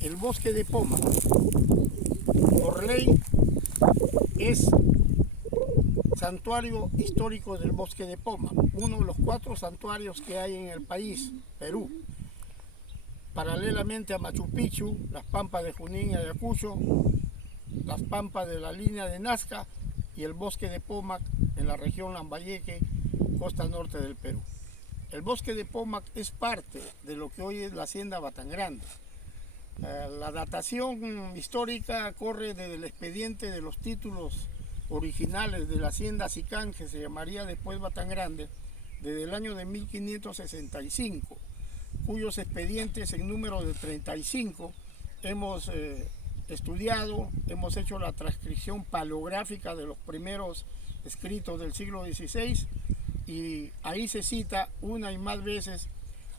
El bosque de Pomac, por ley, es santuario histórico del bosque de Pomac, uno de los 4 santuarios que hay en el país, Perú. Paralelamente a Machu Picchu, las pampas de Junín y Ayacucho, las pampas de la línea de Nazca y el bosque de Pomac en la región Lambayeque, costa norte del Perú. El bosque de Pomac es parte de lo que hoy es la hacienda Batangrande. La datación histórica corre desde el expediente de los títulos originales de la hacienda Sicán, que se llamaría después Batangrande, desde el año de 1565, cuyos expedientes en número de 35 hemos estudiado, hemos hecho la transcripción paleográfica de los primeros escritos del siglo XVI, y ahí se cita una y más veces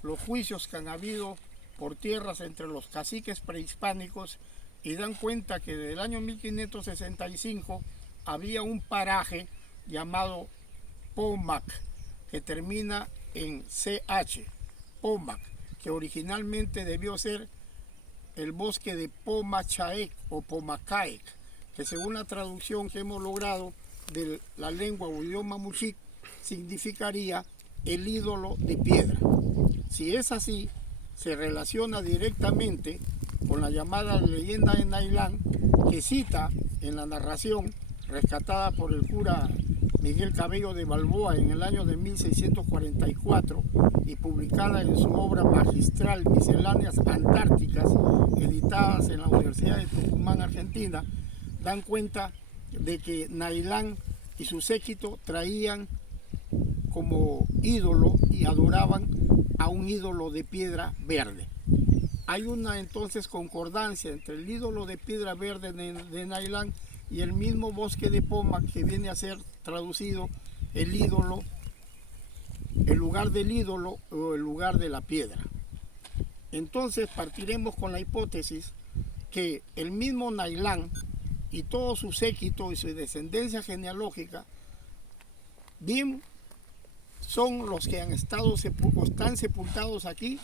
los juicios que han habido por tierras entre los caciques prehispánicos, y dan cuenta que desde el año 1565 había un paraje llamado Pomac, que termina en CH, Pomac, que originalmente debió ser el bosque de Pomachaec o Pomacaec, que según la traducción que hemos logrado de la lengua o idioma muxic, significaría el ídolo de piedra. Si es así, se relaciona directamente con la llamada leyenda de Nailán, que cita en la narración rescatada por el cura Miguel Cabello de Balboa en el año de 1644 y publicada en su obra magistral Misceláneas Antárticas, editadas en la Universidad de Tucumán, Argentina. Dan cuenta de que Nailán y su séquito traían como ídolo y adoraban a un ídolo de piedra verde. Hay una entonces concordancia entre el ídolo de piedra verde de Nailán y el mismo bosque de Pomac, que viene a ser traducido el ídolo, el lugar del ídolo o el lugar de la piedra. Entonces partiremos con la hipótesis que el mismo Nailán y todo su séquito y su descendencia genealógica bien son los que han estado o están sepultados aquí,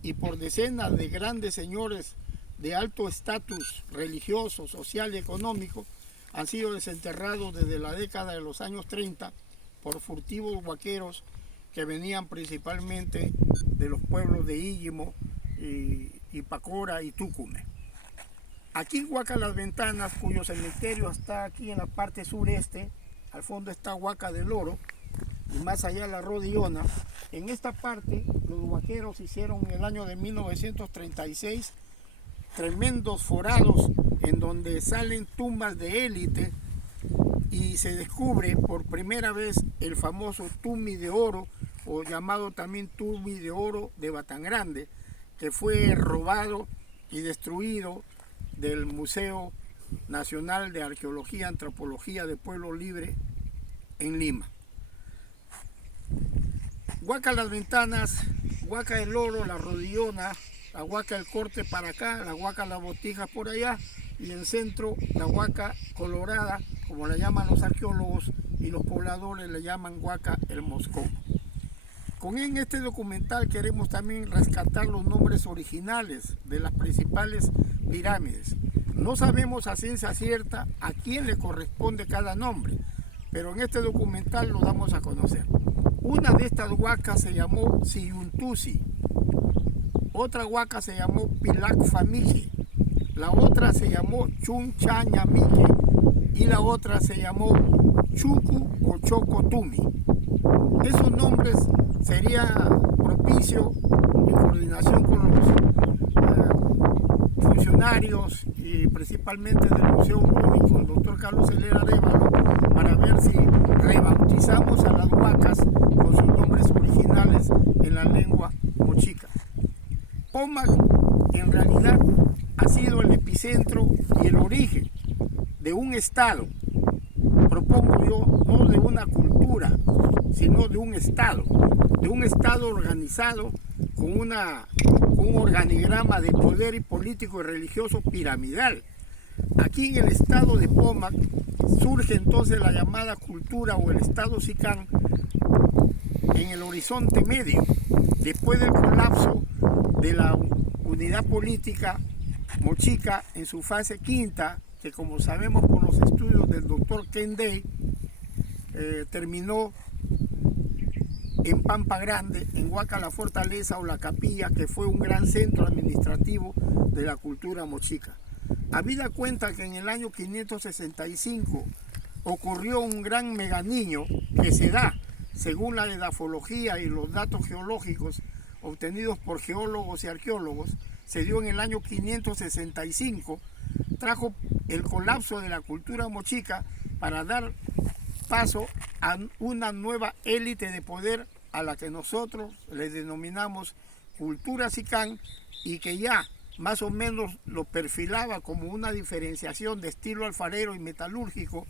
y por decenas de grandes señores de alto estatus religioso, social y económico han sido desenterrados desde la década de los años 30 por furtivos huaqueros que venían principalmente de los pueblos de Illimo, y Pacora y Túcume. Aquí en Huaca Las Ventanas, cuyo cementerio está aquí en la parte sureste, al fondo está Huaca del Oro, y más allá la Rodillona. En esta parte los huaqueros hicieron en el año de 1936 tremendos forados en donde salen tumbas de élite, y se descubre por primera vez el famoso Tumi de Oro, o llamado también Tumi de Oro de Batangrande, que fue robado y destruido del Museo Nacional de Arqueología y Antropología de Pueblo Libre en Lima. Huaca Las Ventanas, Huaca del Oro, la Rodillona, la Huaca del Corte para acá, la Huaca Las Botijas por allá, y en el centro la Huaca Colorada, como la llaman los arqueólogos, y los pobladores le llaman Huaca el Moscón. En este documental queremos también rescatar los nombres originales de las principales pirámides. No sabemos a ciencia cierta a quién le corresponde cada nombre, pero en este documental lo damos a conocer. Una de estas huacas se llamó Siyuntusi, otra huaca se llamó Pilac Famille, la otra se llamó Chunchañamique y la otra se llamó Chucu o Chocotumi. Esos nombres sería propicio, en coordinación con los funcionarios y principalmente del Museo Único, el doctor Carlos Helera Arévalo, para ver si rebautizamos a las huacas con sus nombres originales en la lengua mochica. Pomac en realidad ha sido el epicentro y el origen de un estado, propongo yo, no de una cultura, sino de un estado organizado con un organigrama de poder y político y religioso piramidal. Aquí en el estado de Pomac surge entonces la llamada cultura o el estado Sicán en el horizonte medio, después del colapso de la unidad política mochica en su fase quinta, que como sabemos por los estudios del doctor Ken Day, terminó en Pampa Grande, en Huaca la Fortaleza o la Capilla, que fue un gran centro administrativo de la cultura mochica. Habida cuenta que en el año 565 ocurrió un gran meganiño que se da, según la edafología y los datos geológicos obtenidos por geólogos y arqueólogos, se dio en el año 565, trajo el colapso de la cultura mochica para dar paso a una nueva élite de poder a la que nosotros le denominamos cultura sicán, y que ya más o menos lo perfilaba como una diferenciación de estilo alfarero y metalúrgico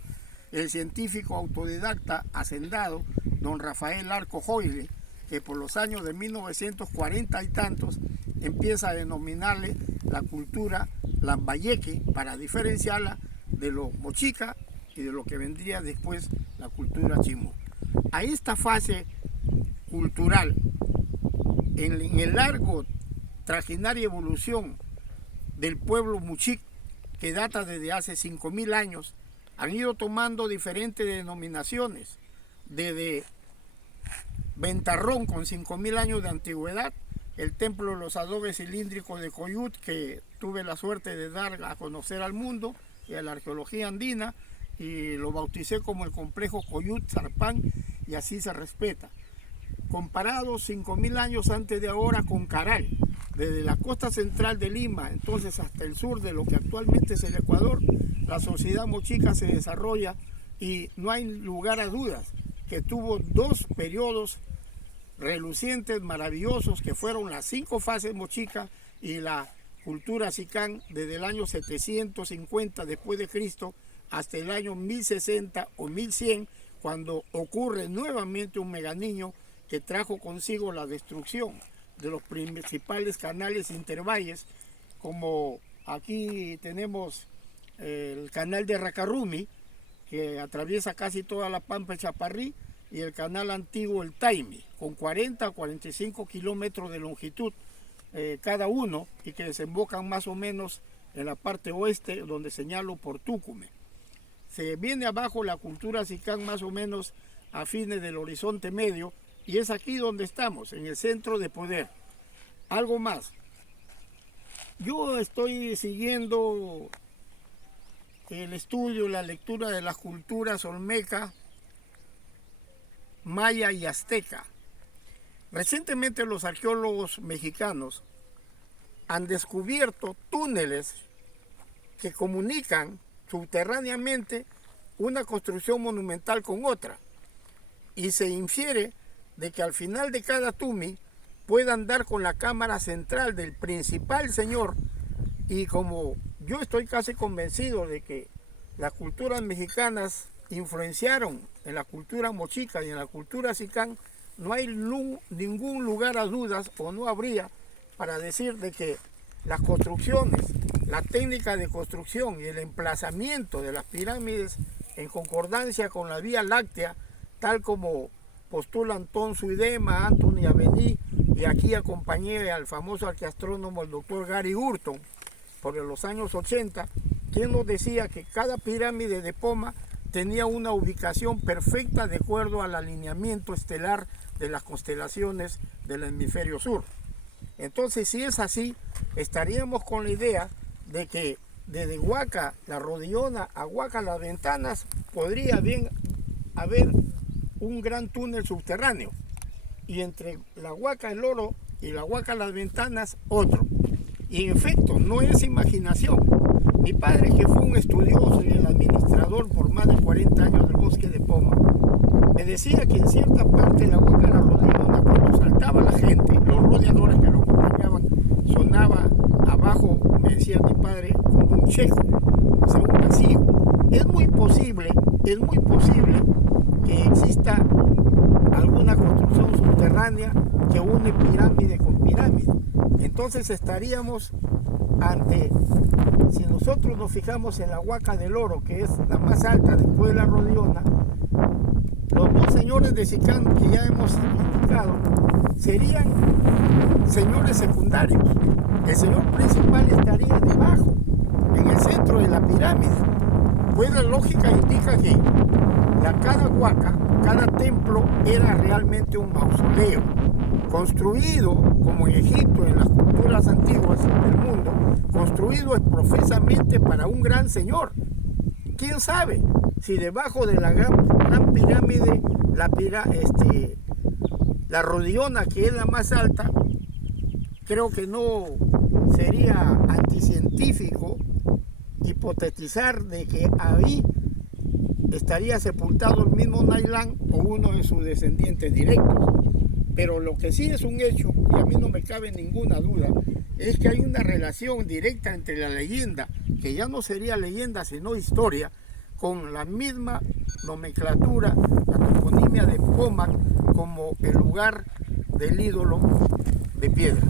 el científico autodidacta hacendado don Rafael Arco Joyle, que por los años de 1940 y tantos empieza a denominarle la cultura lambayeque para diferenciarla de lo mochica y de lo que vendría después la cultura chimú. A esta fase cultural, en el largo traginaria evolución del pueblo muchic, que data desde hace 5.000 años, han ido tomando diferentes denominaciones, desde Ventarrón con 5.000 años de antigüedad, el templo de los adobes cilíndricos de Coyut, que tuve la suerte de dar a conocer al mundo y a la arqueología andina, y lo bauticé como el complejo Coyut Zarpán, y así se respeta. Comparado 5.000 años antes de ahora con Caral, desde la costa central de Lima, entonces hasta el sur de lo que actualmente es el Ecuador, la sociedad mochica se desarrolla, y no hay lugar a dudas que tuvo dos periodos relucientes, maravillosos, que fueron las 5 fases mochica y la cultura sicán desde el año 750 después de Cristo hasta el año 1060 o 1100, cuando ocurre nuevamente un meganiño que trajo consigo la destrucción de los principales canales intervalles, como aquí tenemos el canal de Racarrumi, que atraviesa casi toda la Pampa de Chaparrí, y el canal antiguo, el Taimi, con 40 a 45 kilómetros de longitud cada uno, y que desembocan más o menos en la parte oeste, donde señalo por Túcume. Se viene abajo la cultura sicán más o menos a fines del Horizonte Medio, y es aquí donde estamos, en el centro de poder. Algo más. Yo estoy siguiendo el estudio, la lectura de las culturas olmeca, maya y azteca. Recientemente los arqueólogos mexicanos han descubierto túneles que comunican subterráneamente una construcción monumental con otra, y se infiere de que al final de cada tumi puedan dar con la cámara central del principal señor. Y como yo estoy casi convencido de que las culturas mexicanas influenciaron en la cultura mochica y en la cultura sicán, no hay ningún lugar a dudas, o no habría, para decir de que las construcciones, la técnica de construcción y el emplazamiento de las pirámides en concordancia con la Vía Láctea, tal como postulan Tom Suidema, Anthony Avení, y aquí acompañé al famoso arqueastrónomo, el doctor Gary Hurton, por los años 80, quien nos decía que cada pirámide de Poma tenía una ubicación perfecta de acuerdo al alineamiento estelar de las constelaciones del hemisferio sur. Entonces, si es así, estaríamos con la idea de que desde Huaca la Rodillona a Huaca las Ventanas podría bien haber un gran túnel subterráneo, y entre la Huaca el Oro y la Huaca las Ventanas otro. Y en efecto, no es imaginación. Mi padre, que fue un estudioso y el administrador por más de 40 años del bosque de Poma, me decía que en cierta parte de la Huaca la Rodillona, cuando saltaba la gente, los rodeadores que lo acompañaban, sonaba abajo, me decía mi padre, como un checo, o sea, un vacío. Es muy posible que exista alguna construcción subterránea que une pirámide con pirámide. Entonces estaríamos ante, si nosotros nos fijamos en la Huaca del Oro, que es la más alta después de la Rodillona, los dos señores de Sicán que ya hemos indicado serían señores secundarios. El señor principal estaría debajo, en el centro de la pirámide. Pues la lógica indica que cada huaca, cada templo era realmente un mausoleo, construido como en Egipto, en las culturas antiguas del mundo, construido profesamente para un gran señor. ¿Quién sabe si debajo de la gran pirámide, la Rodiona, que es la más alta, creo que no sería anticientífico hipotetizar de que ahí estaría sepultado el mismo Nailán o uno de sus descendientes directos. Pero lo que sí es un hecho, y a mí no me cabe ninguna duda, es que hay una relación directa entre la leyenda, que ya no sería leyenda sino historia, con la misma nomenclatura, la toponimia de Pomac como el lugar del ídolo de piedra.